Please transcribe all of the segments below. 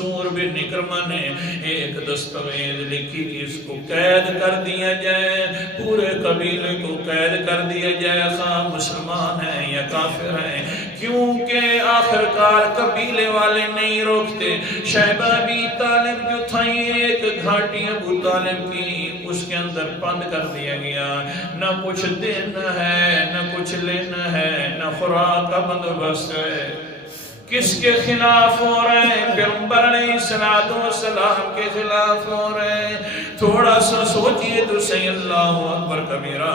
منصور بن اکرمہ نے ایک دستاویز لکھی کہ اس کو قید کر دیا جائے، پورے قبیلے کو قید کر دیا جائے، خواہ مسلمان ہیں یا کافر ہیں، کیونکہ آخرکار قبیلے والے نہیں روکتے۔ شیبہ ابی طالب جو تھا ایک گھاٹی ابو طالب کی، اس کے اندر بند کر دیا گیا، نہ کچھ دینا ہے نہ کچھ لینا ہے، نہ خوراک کا بندوبست ہے۔ کس کے خلاف ہو رہے ہیں؟ پیغمبر علیہ السلام کے خلاف ہو رہے ہیں۔ تھوڑا سا سوچئے تو صحیح، اللہ اکبر کبیرہ۔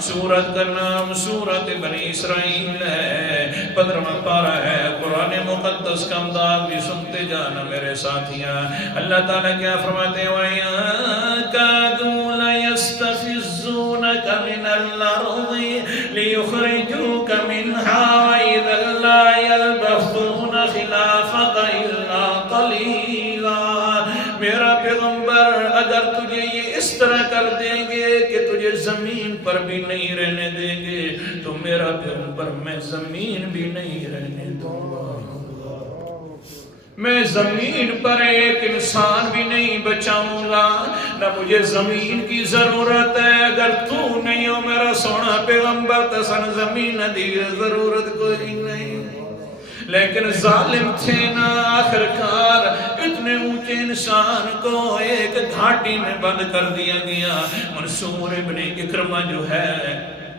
سورت کا نام سورت بنی اسرائیل ہے، 15واں پارہ ہے۔ قرآن مقدس کا امداد بھی سنتے جانا میرے ساتھیاں۔ اللہ تعالیٰ کیا فرماتے ہیں؟ وَإِن كَادُوا لَيَسْتَفِزُّونَكَ مِنَ الْأَرْضِ لِيُخْرِجُوكَ مِنْهَا وَإِذًا لَّا يَلْبَثُونَ خِلَافَكَ إِلَّا قَلِيلًا۔ میرا پیغمبر اگر تجھے یہ اس طرح کر دیں گے کہ تجھے زمین پر بھی نہیں رہنے دیں گے تو میرا پیغمبر میں زمین بھی نہیں رہنے دوں گا، میں زمین پر ایک انسان بھی نہیں بچاؤں گا، نہ مجھے زمین کی ضرورت ہے۔ اگر تو نہیں ہو میرا سونا پیغمبر تو سن زمین دی ضرورت کوئی نہیں۔ لیکن ظالم تھے نا، آخرکار اتنے اونچے انسان کو ایک گھاٹی میں بند کر دیا گیا۔ منصور ابن اکرمہ جو ہے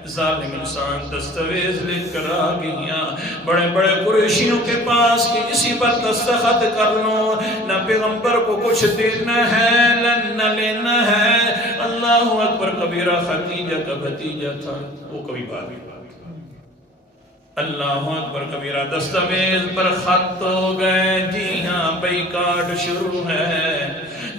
ظالم انسان دستاویز لکھ کر آ گیا بڑے بڑے قریشیوں کے پاس کہ اسی پر دستخط کر لو، نہ پیغمبر کو کچھ دینا ہے نہ لینا ہے۔ اللہ اکبر کبیرہ۔ خدیجہ کا بھتیجا تھا، وہ کبھی بات نہیں۔ اللہ اکبر کبیرہ۔ دستاویز پر خط ہو گئے، جی ہاں بیکاٹ شروع ہے۔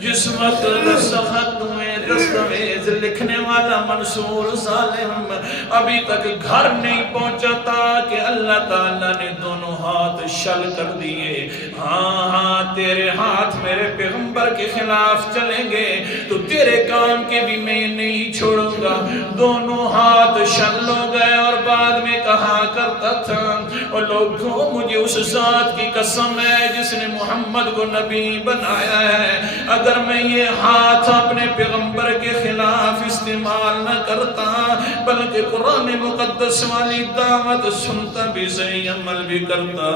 جس وقت دستخط ہوئے، دستاویز لکھنے والا منصور ظالم ابھی تک گھر نہیں پہنچا تھا کہ اللہ تعالیٰ نے دونوں ہاتھ شل کر دیے۔ ہاں ہاں، تیرے ہاتھ میرے پیغمبر کے خلاف چلیں گے تو تیرے کام کے بھی میں نہیں چھوڑوں گا۔ دونوں ہاتھ شل ہو گئے اور بعد میں کہا کرتا تھا، اور لوگوں مجھے اس ذات کی قسم ہے جس نے محمد کو نبی بنایا ہے، اگر میں یہ ہاتھ اپنے پیغمبر کے خلاف استعمال نہ کرتا بلکہ قرآن مقدس والی دعوت سنتا بھی صحیح عمل بھی کرتا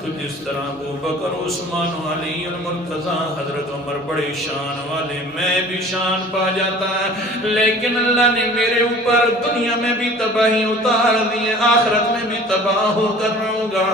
تو جس طرح ابو بکر عثمان علی المرتضی حضرت عمر بڑے شان والے میں بھی شان پا جاتا ہے۔ لیکن اللہ نے میرے اوپر دنیا میں بھی تباہی اتار دی، آخرت میں بھی تباہ ہو کر رہوں گا۔